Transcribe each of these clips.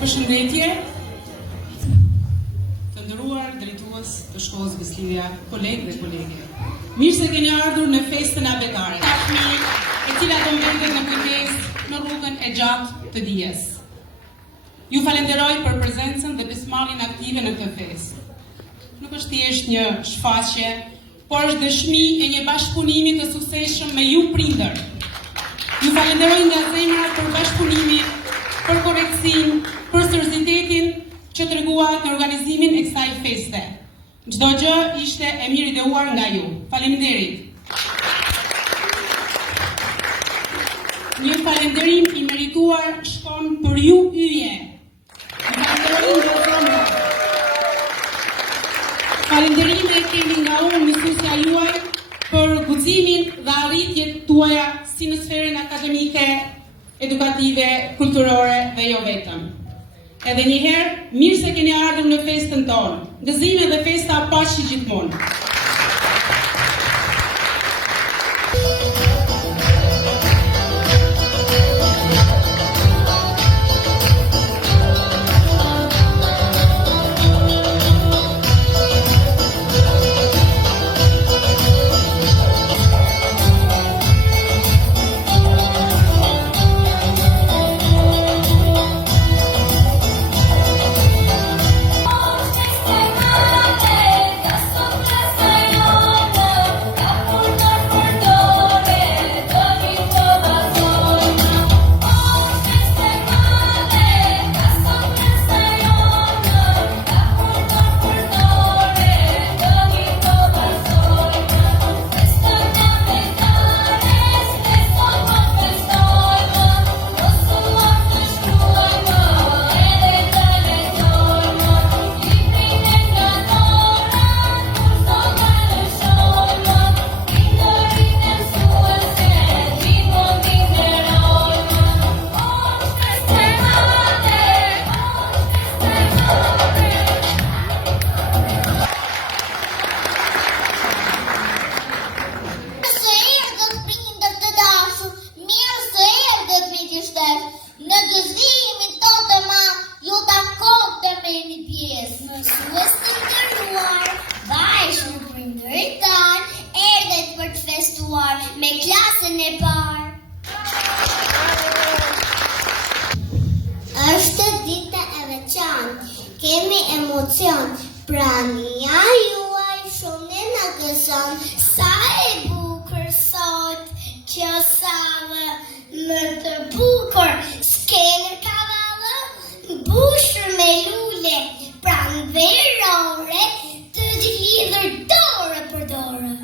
Përshëndetje, të nderuar drejtues të shkollës Beslidhja, kolegë dhe kolege. Mirë se keni ardhur në festën abetare, ka fëmijë e cila do mbetet në kujdes në rrugën e gjatë të dijes. Ju falenderoj për prezencën dhe pjesëmarrjen aktive në këtë festë. Nuk është thjesht një shfaqje, por është dëshmi e një bashkëpunimi të suksesshëm me ju prindër. Ju falenderoj nga zemra për bashkëpunimin, për korrektësinë, për seriozitetin që treguat në organizimin e kësaj feste. Çdo gjë ishte e mirë ideuar nga ju. Faleminderit. Një falënderim i merituar shkon për ju yje. Falënderime kemi nga unë mësuesja juaj për guximin dhe arritjet tuaja si në sferën akademike, edukative, kulturore dhe jo vetëm. Edhe njëherë, mirë se keni ardhur në festën tonë. Gëzime dhe festa paqi gjithmonë. Me klasën e parë. Është dita e veçantë, kemi emocion, prania juaj shumë na gëzon. Sa e bukur sot, kjo savë më të bukur, skener kavallë, mbushur me lule, pranë verore, të lidhur dorë për dorë.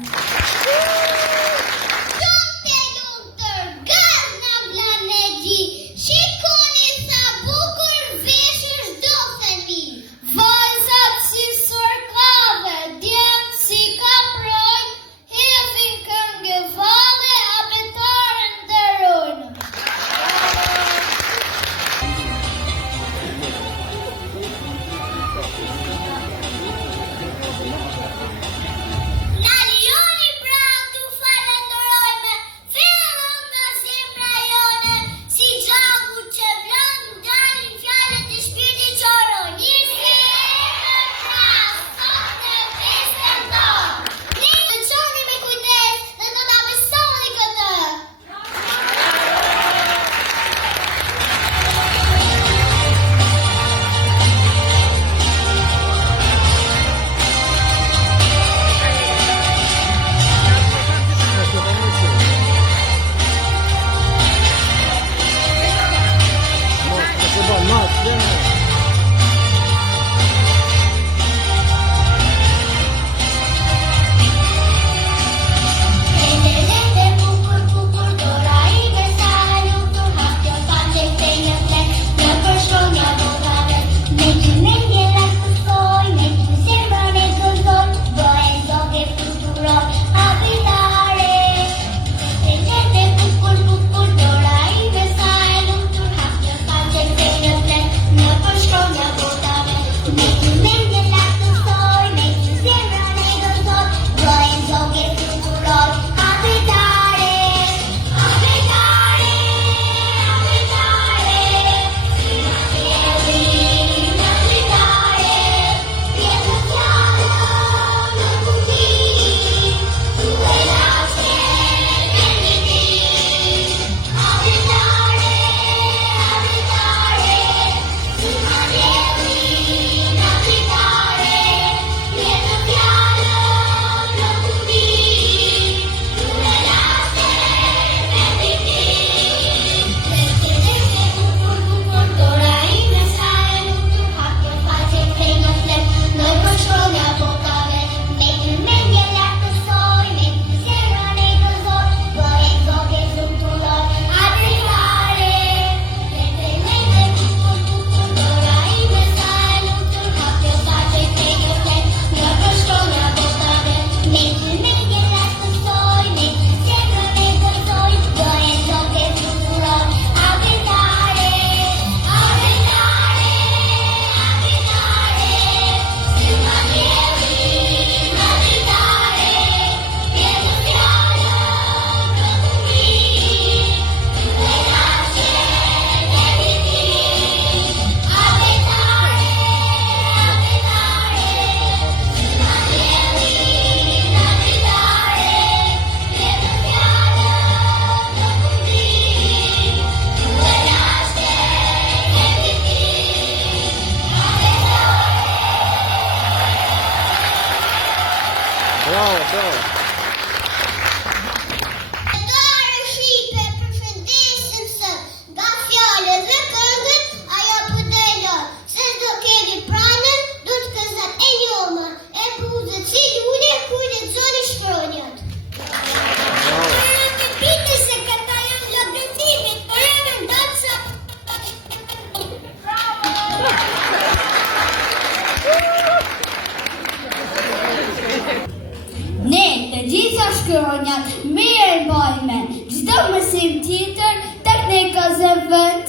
gjitha shkronjat, mirë mbajme, çdo mësim tjetër, tek ne ka zëvend.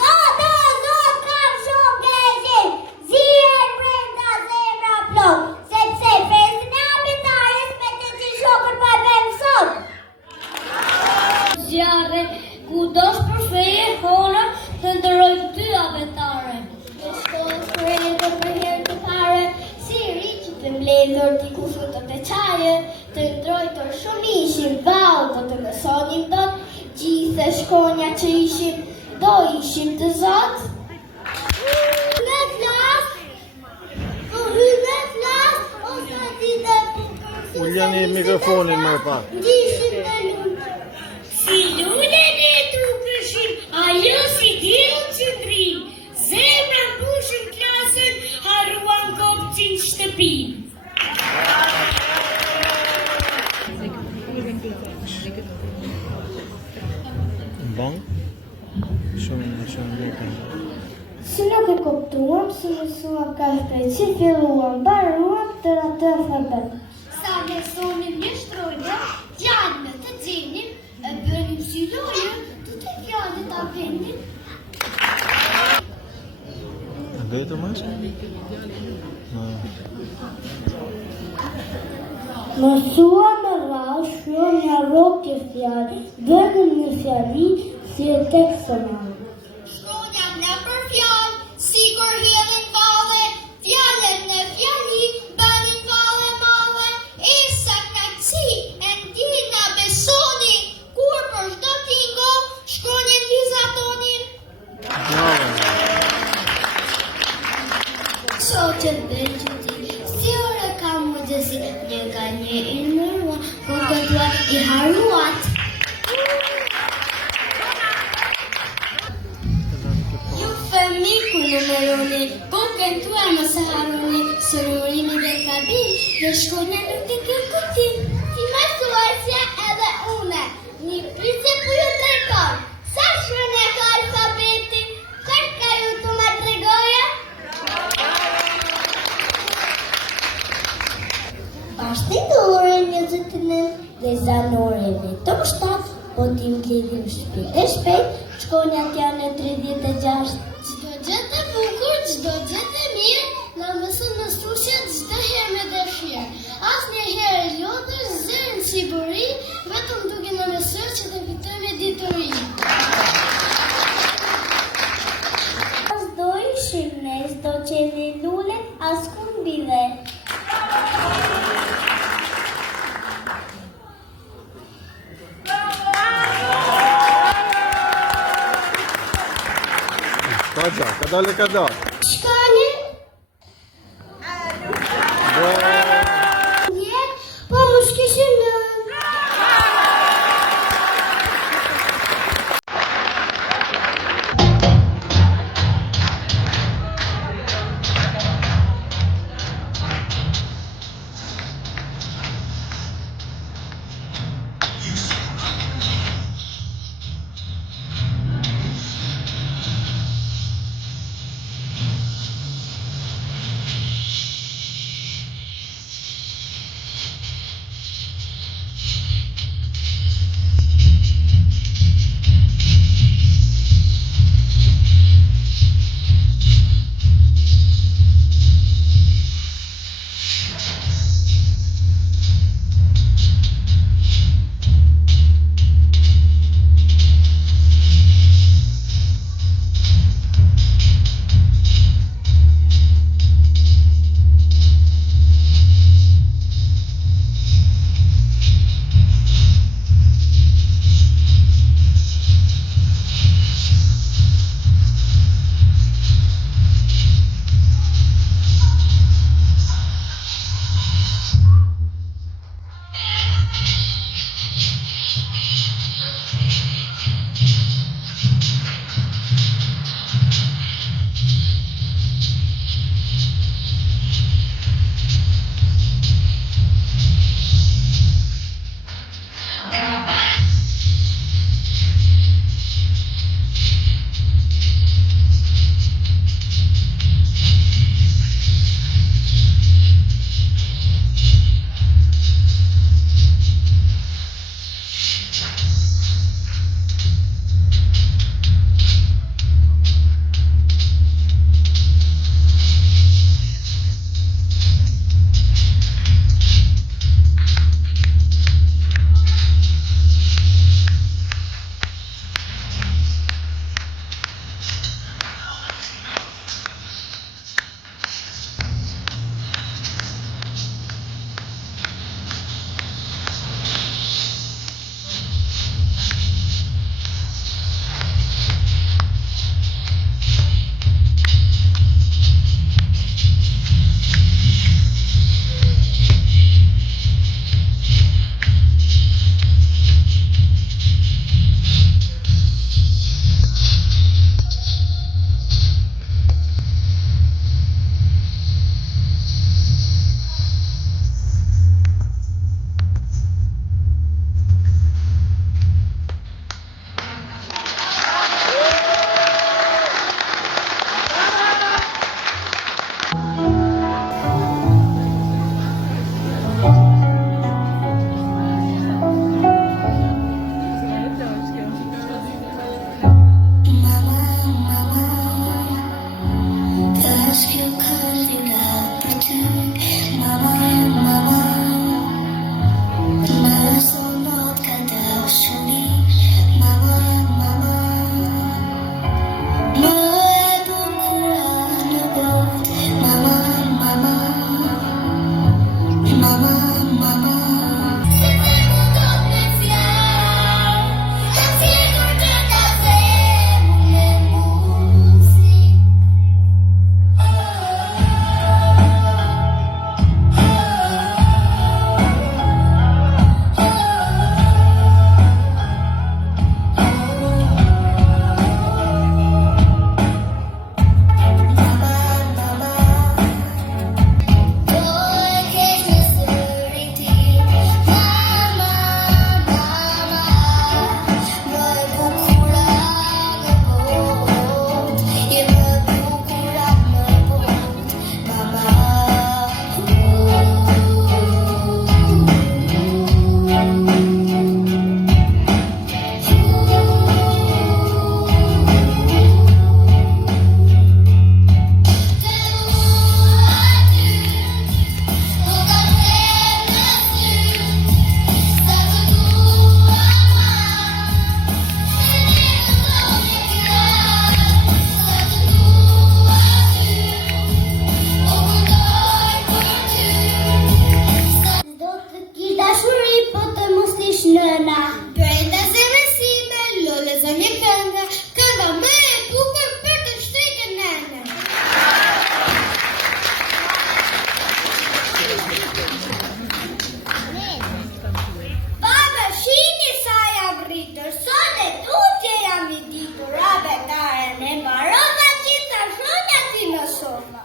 Zot, kam shumë gëzim, zihen brenda zemra plot, sepse festën e abetares me të që shokër pa bëjmë sot. Zjarre, ku dosh për shpreje honor, të ndëroj ty abetare. Në shkollë shpreje të përherë të pare, si ri që të mbledhur t'i kushutët e qaje, të ndrojtër shumë ishim valë të mësonim dot, gjithë shkonja që ishim, do ishim të zot. Në klas, në klas, ose ti dhe përkërësu Uljani mikrofonin më pa. Gjishim të lumë. Si lule në trupëshim, ajo si djelë që ndrim, zemra mbushën klasën, haruan kopçin shtëpin. Bon? Shumë leka. Si nuk e kuptuam, si mësuam ka shprej, si filluam, baruam të atë alfabet. Sa mësonim një shtrojnë, fjallë të gjenim, e bënim si lojë, të fjallë të apendin. Andate mais? Mësuam me rrallë, shumë një rokë të fjallë, bëgëm një fjalli si e teksonalë. Shkronjat në për fjallë, si kur hjelin valle, fjallën në fjalli, bënin valle malle, isa knaci, e ndina besoni, kur për shdo tingo, shkronjën vizatonin. Soqët bërgjë ti, si ore ka më gjësi, një ka një i mërua, kur këtua i haruat. Ju fëmiku në meroni, kokën tua më së haroni, sërurimi dhe kabin, dhe shkonja nuk të kjo kutin. Si mësuesja edhe une, një prisje për ju të rekon, sa shkronja ka alfabeti, qërë ka ju të më tregoja? Bashkëndore një zëtënën dhe zanore vetëm 7, po t'im t'ledhim shpejt e shpejt, shkonjat janë në 36. Çdo gjë e bukur, çdo gjë e mirë, na mëson mësuesja çdo herë me dëshirë. Asnjëherë lodhesh zërin si buri, vetëm duke na mësuar që të fitojmë dituri. As do ishim ne, s'do qeni lule, as kumbile. Ka dalë ka dalë. Shkani? Njetë, po më shkishim në... Brenda zemrës time, lole zënje kënga, kënga më e bukur për të shtritën nënë. Baba, shini sa jam rritur, sot e tutje jam I ditur, abetare me mbarova gjitha shonja ti në sofa.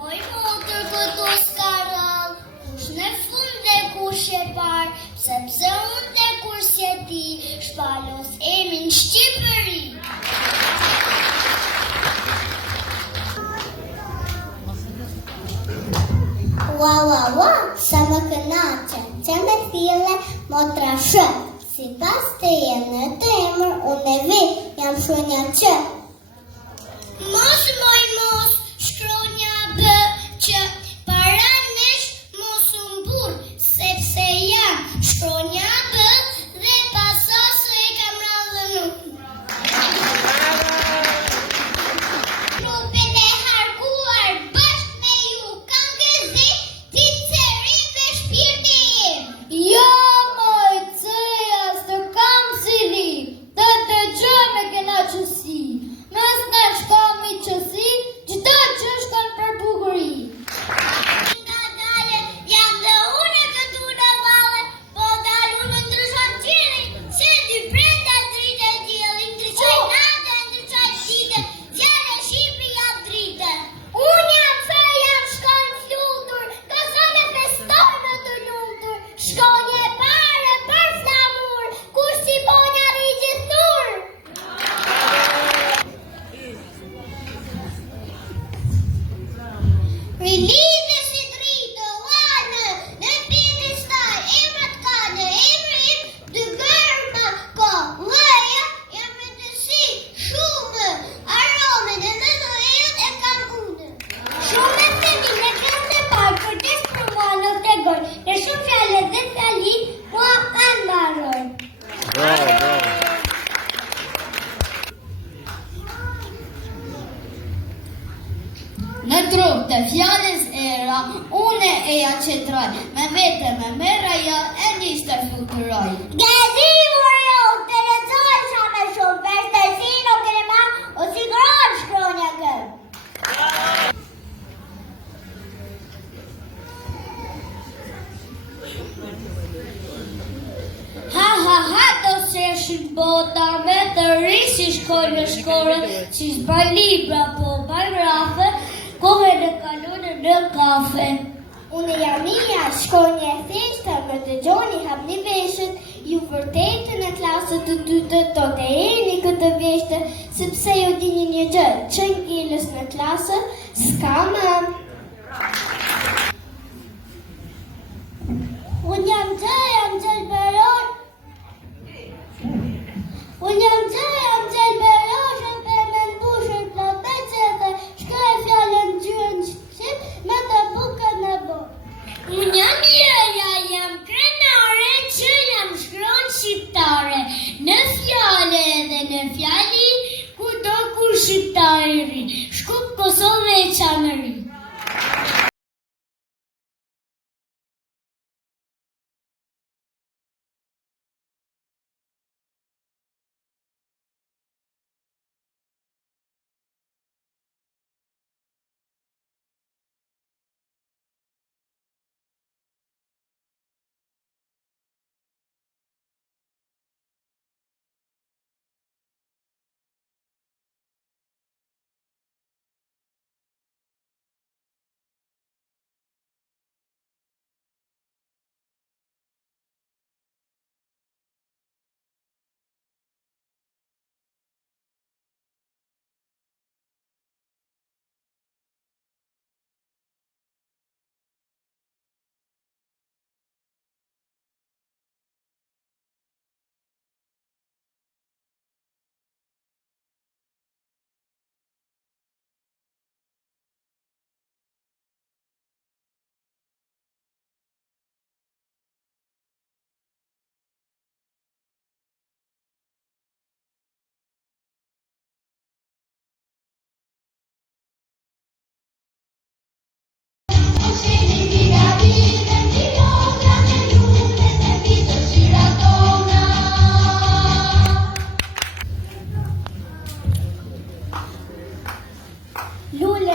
Moj motër këtu s'ka rall, kush në fund dhe kush e par, sepse unë dhe kur s'je ti, shpalos emin Shqipëri. Ua, sa më kënaqen, që me file motra shë, si pas të jenë të emër, unë e vi, jam shunja që. Mos, shkronja bë që para nesh mos unë burë, sepse jam shkronja bë dhe pasas e kam rallënu. Trupet e harkuar bashk me ju kam gëzi, ti ceri dhe shpirtim. Jo, moj, cëja, së kam si li, të të gjë me kena qësi. të fjales era, une e ja qetroj, me vete me mera ja e nishtë të fluturoj. Gazimur jo, të lezoj qa me shumë, veste si nuk e ma, o si gron shkronja këm. Ha, do se shqit bota me të ri si shkoj në shkore, si zbar libra po bajrafe, kove në kalune në kafe. Unë jam mija, shkoj një theshtë, më të gjoni hap një veshët, ju vërtetë në klasët të dytë, to të eni këtë veshtë, sepse ju dini një gjë, që ngilës në klasë, s'ka më. Unë jam gjelberon, unë jam gjelberon, për me ndushën plotecete, shkoj fjallën gjyrën qëtësit, me të buka në bërë. Unë jam Lëja, jam krenare, që jam shkron shqiptare, në fjallë edhe në fjalli, ku do kur shqiptari, Shkup, Kosovë e Qanëri.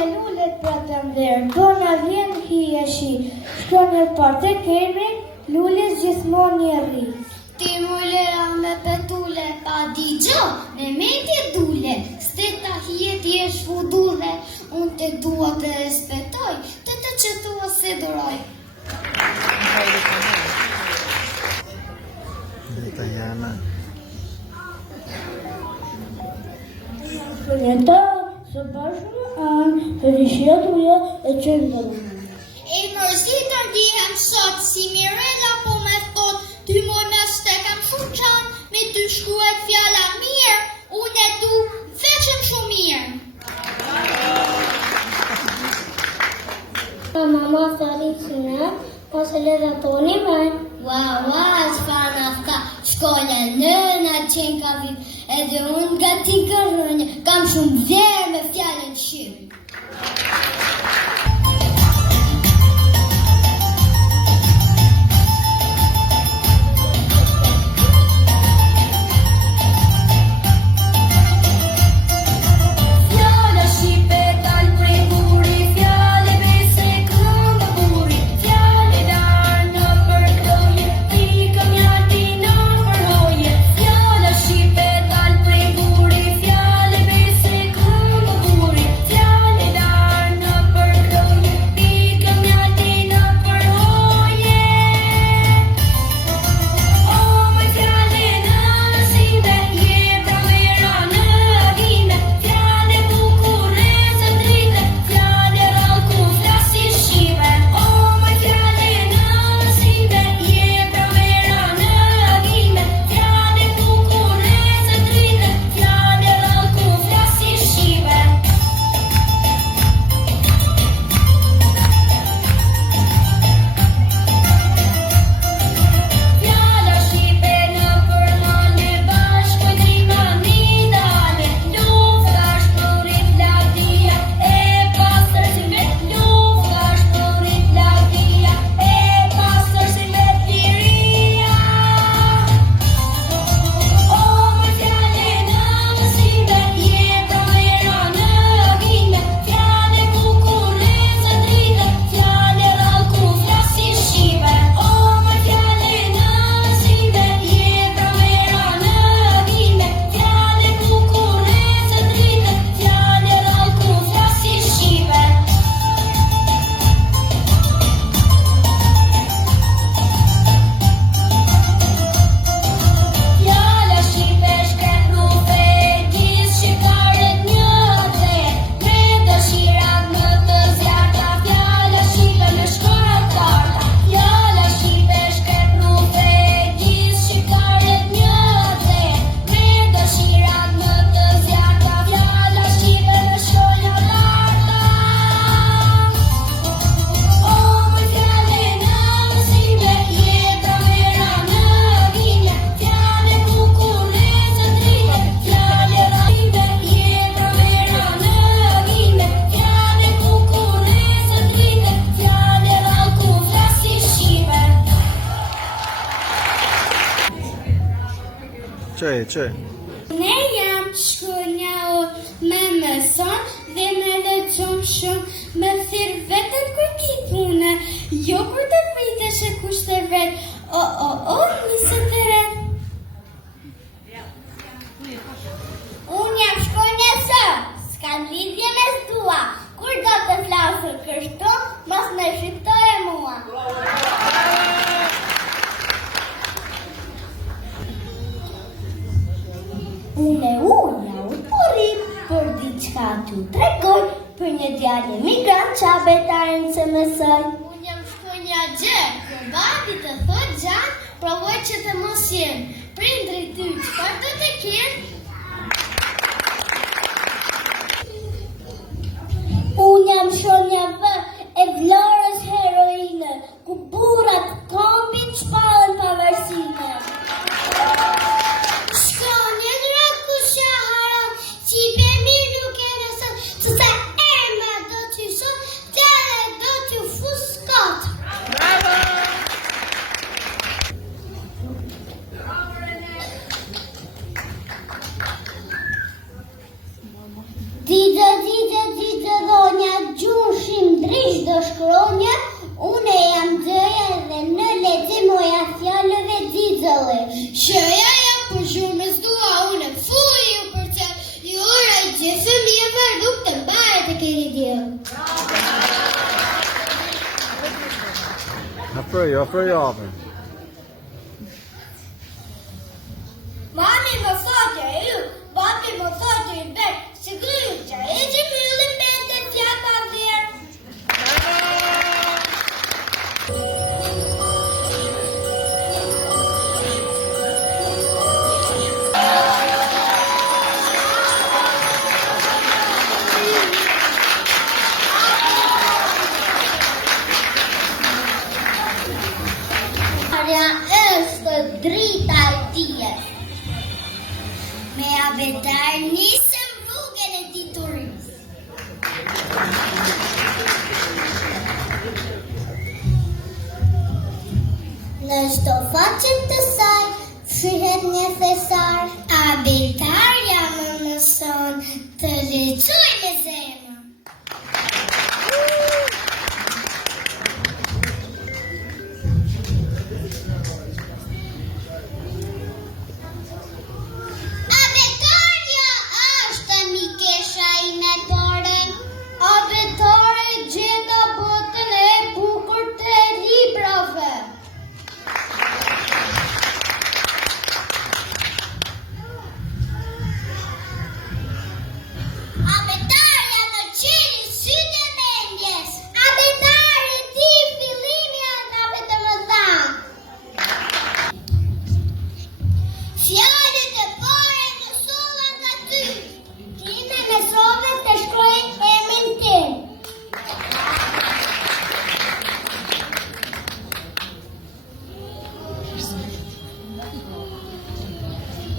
Lule pretender, dona vjen hije shi, shkronjët par të kemi, lulles gjithmon një rri. Ti mulera me petule, pa di gjo, me metje dule, steta hije ti e shfudule, unë te dua të respektoj, të që tua se doroj. Italiana. Shkronjëta, së bashkë në anë, të vishjet uja e qëndërë. E mërzitur dihem sot, si Mirella po me thot, ty monës të kam shumë qanë, me ty shkruajt fjalla mirë, unë e du veçëm shumë mirë. Mama thari që ne, pas e ledhe toni me. Ua, s'far nafta, shkolla nëna qenë ka vit, edhe unë nga ti kërënjë, kam shumë verë me fjallën shqipë. që? Ne jam shkronja me mëson dhe me lexon shumë, me thirr vetëm kur ki punë, jo kur të pritesh e kush të vet. Nisë të ret. Unë jam shkronja së, s'kam lidhje me s'dua, kur do të flasë kështu, mos me shqiptoj e mua. Unë uja u porim për diçka t'ju tregoj për një djalë emigrant që abetaren se mësoj. Unë jam shkronja gjë, kur babi të thot gjatë, provoj që të mos jenë. Prindrit ty, çfarë do të kenë? Unë jam shkronja vë e vlorës heroine, ku burrat kombin shpallën pavarësime. Ditë dhonja, gjushim drish do shkronja, une jam dëja dhe në leximoja fjallëve dzizële. Shëja jam për shumë s'dua, une fuj ju për që ju ora gjithë fëmijëve duk të mbare të keni djë. Afroj apen. Mami më thotë e ju, babi më thotë i bërë, se gëju që e që kryllë me të fjapa verë. Arja është drita e dijes. Me abetar nisëm rrugën e diturisë. Në çdo faqe të saj shihet një thesar. Abetarja më mëson të lexoj me zemër.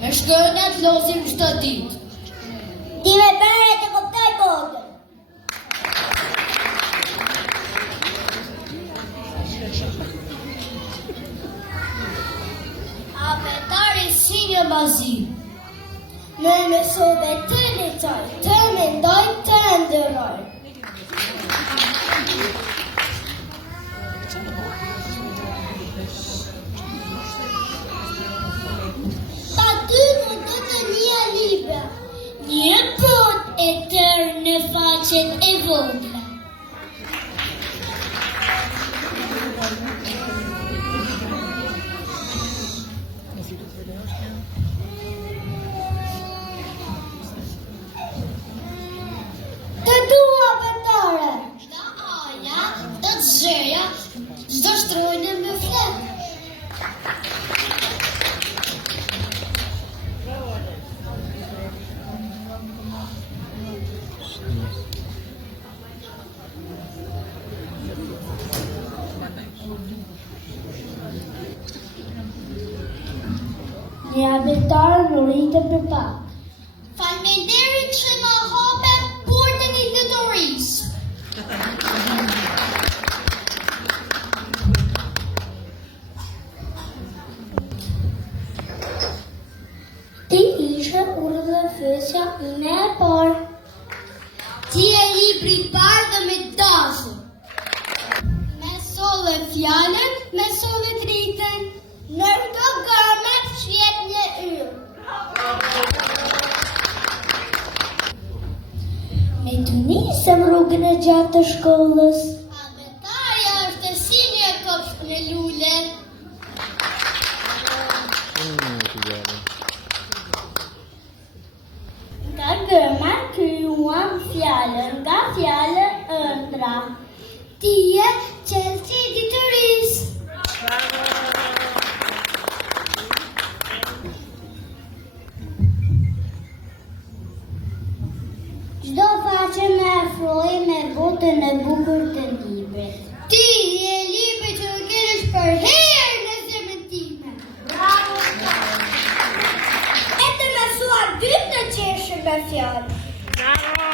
E shkojnë të losim çdo ditë. Ti me bërë të kuptoj kodën. Abetari si një bazi. Në mësove të lexoj, të mendoj, të ndëroj. Pa ty nuk do të një libra, një bot e tërë në faqen e vogla. Të dua betare. Çdo aja, çdo zëja, çdo shtrojnë me flek. Një abetarë në rritë për pak. Faleminderit që na hape portën e diturisë. Ti pjesja ime e parë. Ti e libri I parë dhe me dashur. Me solle fjallën, me solle dritën. Në këto gërmet shjet një yrë. Me të nisëm rrugën e gjatë të shkollës. Abetarja është si një kopsh me lule. Nga gërma kryuam fjallën nga fjallë ëndra. Tije qelësi ditërisë. Çdo faqe me afroj me botën e bukur të librit. Ti je libri që do kesh për herë në zemrën time. Bravo! E të mësuar dytë të qeshë me fjallë. Bravo!